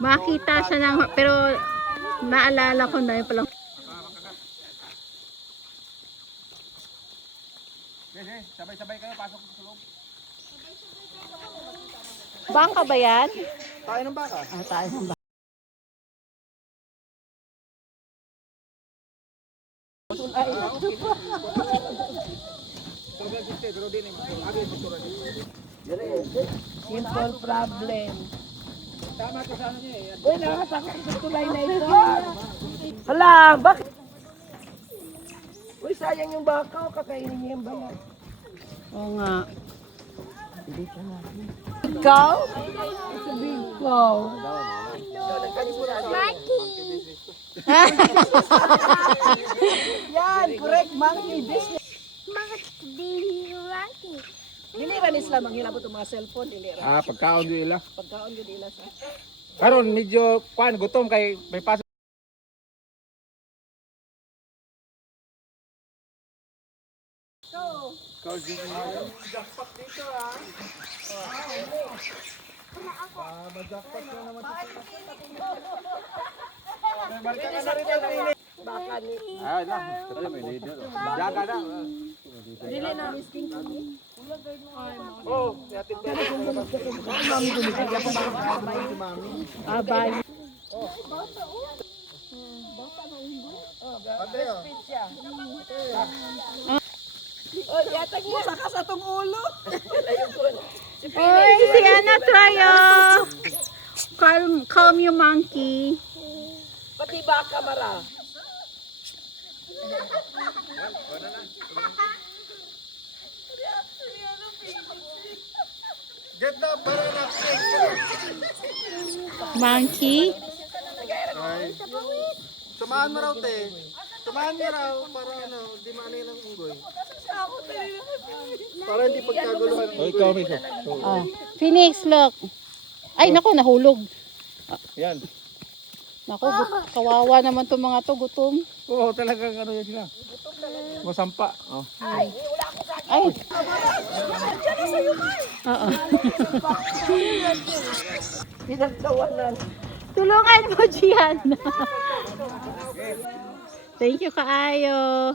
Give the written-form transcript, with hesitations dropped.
Makita siya ng, pero naalala ko na yun palang. Sabay-sabay kayo, pasok sa loob. Bangka ba yan? Tayo ng baka. Ah, tayo ng bangka. Simple problem. Tama ko sa ano niya eh. Uy, nakatakot sa tulay na ito. Hala, bakit? Uy, sayang yung baka. Kakainin niya yung balat. Oo nga. Ikaw? Sabihin ko. Yan, correct. Monkey business. Bakit di monkey? Dili ra ni sila manghilabot ang mga cellphone. Dili ra. Pagkaon din nila. Pagkaon yun nila sa... Karon medyo kuan gutom kay may pasok. Jackpot dito ah. Jackpot na naman dito. Marka ka na rin. Baka ni... Ah, lang. Kaya may leader. Jaga na. Dili na. Oh, yatid na. Mami gumisig. Ako baka kamay si mami. Abay. Andrea. Oh, yatag mo. Saka sa tong ulo. Oy, si Ana tayo. Calm your monkey. Pati baka mara. Get the banana cake. Monkey. Ay. Samahan mo raw te. Samahan mo raw para ano, di maanay ng unggoy. Para hindi pagkaguluhan ng unggoy. Ikaw mismo. Ah, Phoenix, look. Ay, naku, nahulog. Yan. Naku, kawawa naman itong mga to, gutom. Oo, talagang ano yan sila. Masampa. Oh. Ay. Oo. Pinagtawanan. Tulungan mo, Gian. Thank you, kaayo.